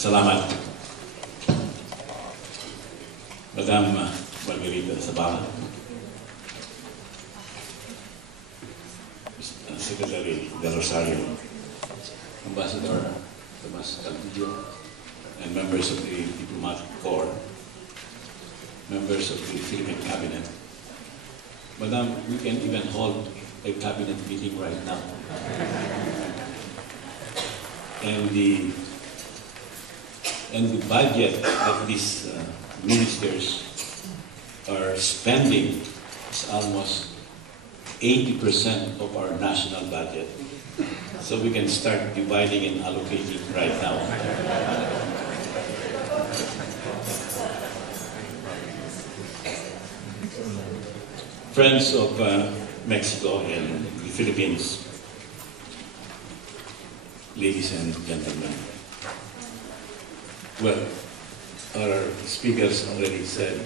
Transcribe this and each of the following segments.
Salamat, Madam Margarita Sabala, Secretary Del Rosario, Ambassador Tomas Calvillo, and members of the Diplomatic Corps, members of the Philippine Cabinet. Madam, we can even hold a cabinet meeting right now. And the budget that these ministers are spending is almost 80% of our national budget. So we can start dividing and allocating right now. Friends of Mexico and the Philippines, ladies and gentlemen. Well, our speakers already said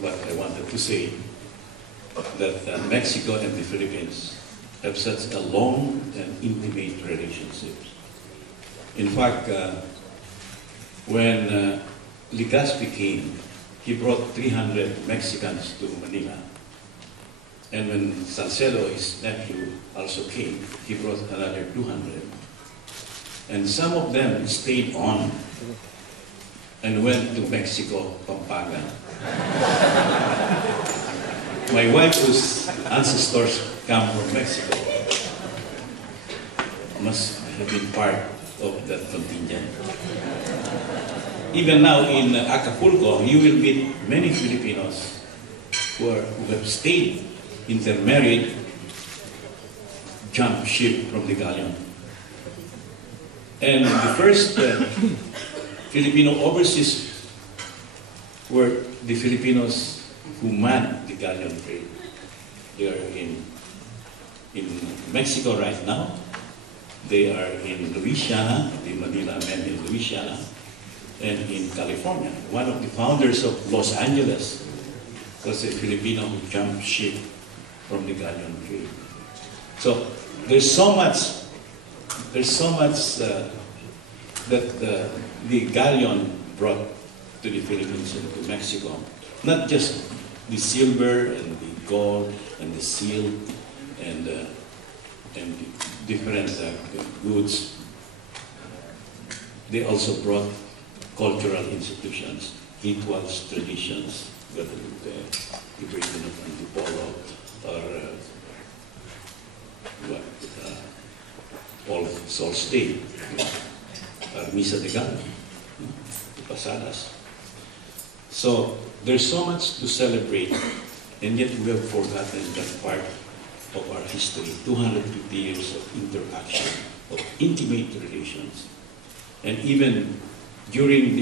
what I wanted to say, that Mexico and the Philippines have such a long and intimate relationship. In fact, when Legazpi came, he brought 300 Mexicans to Manila. And when Salcedo, his nephew, also came, he brought another 200. And some of them stayed on and went to Mexico, Pampanga. My wife's ancestors come from Mexico. Must have been part of that contingent. Even now in Acapulco, you will meet many Filipinos who have stayed, intermarried, jumped ship from the Galeon. And the first Filipino overseas were the Filipinos who manned the Galeon trade. They are in Mexico right now. They are in Louisiana, the Manila men in Louisiana, and in California. One of the founders of Los Angeles was a Filipino who jumped ship from the Galeon trade. So there's so much that the Galeon brought to the Philippines and to Mexico. Not just the silver and the gold and the silk and different goods. They also brought cultural institutions, rituals, traditions, whether the breaking of Antipolo or All Souls Day, or Misa de Gala, the Pasadas. So there's so much to celebrate, and yet we have forgotten that part of our history, 250 years of interaction, of intimate relations. And even during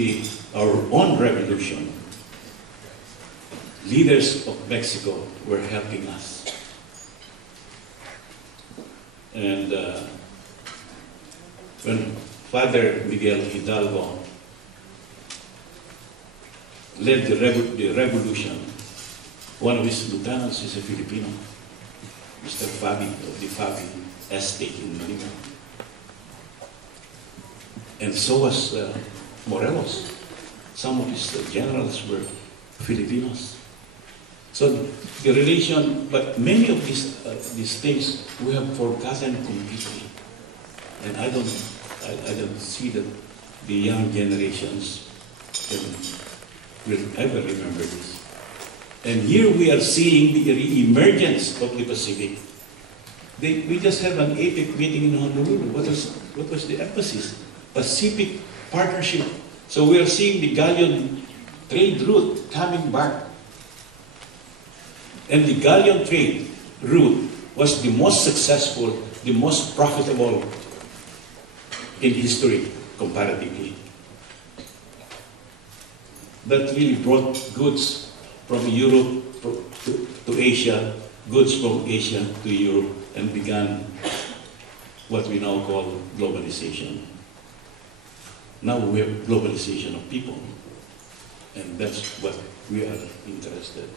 our own revolution, leaders of Mexico were helping us. And when Father Miguel Hidalgo led the revolution, one of his lieutenants is a Filipino, Mr. Fabi of the Fabi estate in Manila. And so was Morelos. Some of his generals were Filipinos. So the relation, but many of these things we have forgotten completely. And I don't see that the young generations will ever remember this. And here we are seeing the re-emergence of the Pacific. We just have an APEC meeting in Honolulu. What was the emphasis? Pacific partnership. So we are seeing the Galeon trade route coming back. And the Galeon trade route was the most successful, the most profitable in history, comparatively. That really brought goods from Europe to Asia, goods from Asia to Europe, and began what we now call globalization. Now we have globalization of people, and that's what we are interested.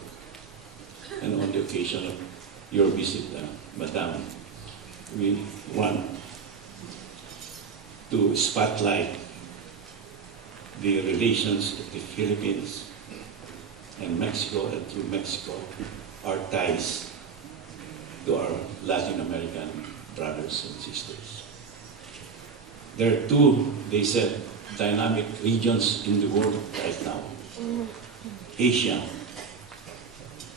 And on the occasion of your visit, Madam, we want to spotlight the relations of the Philippines and Mexico, and through Mexico, our ties to our Latin American brothers and sisters. There are two, they said, dynamic regions in the world right now. Asia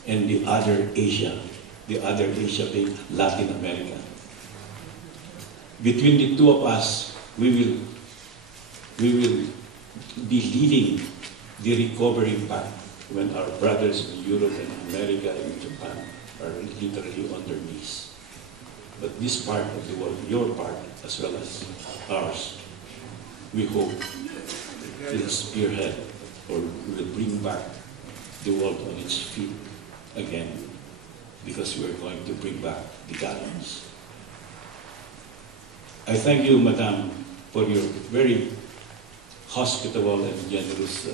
and the other Asia being Latin America. Between the two of us, we will be leading the recovery path when our brothers in Europe and America and Japan are literally on their knees. But this part of the world, your part as well as ours, we hope will spearhead or will bring back the world on its feet again, because we're going to bring back the Galeons. I thank you, Madam, for your very hospitable and generous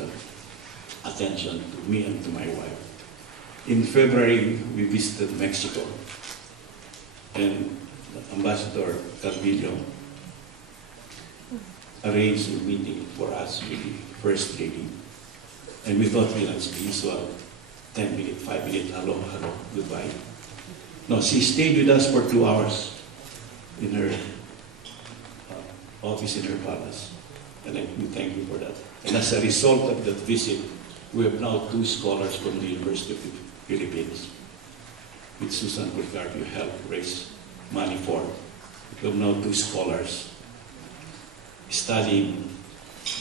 attention to me and to my wife. In February, we visited Mexico, and Ambassador Calvillo arranged a meeting for us with the First Lady. And we thought, let's be usual 10-minute, 5-minute, hello, goodbye. No, she stayed with us for 2 hours in her office in her palace. And we thank you for that. And as a result of that visit, we have now 2 scholars from the University of the Philippines, with Susan Bulgardio helped raise money for. We have now 2 scholars studying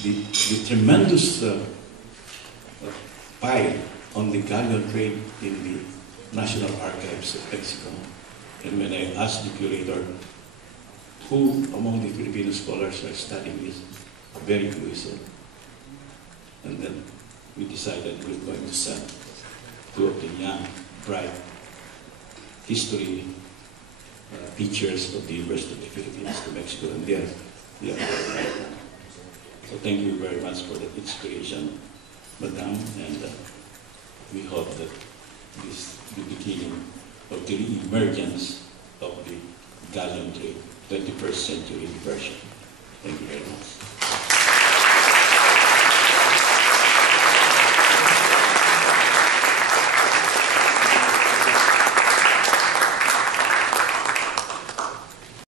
the tremendous pile on the Galeon trade in the National Archives of Mexico. And when I asked the curator, who among the Filipino scholars are studying this, very few, he said. And then we decided we're going to send 2 of the young, bright history teachers of the University of the Philippines to Mexico, and they are there right now. So thank you very much for the inspiration, Madam, and we hope that this is the beginning of the emergence of the Galeon trade, 21st century version. Thank you very much.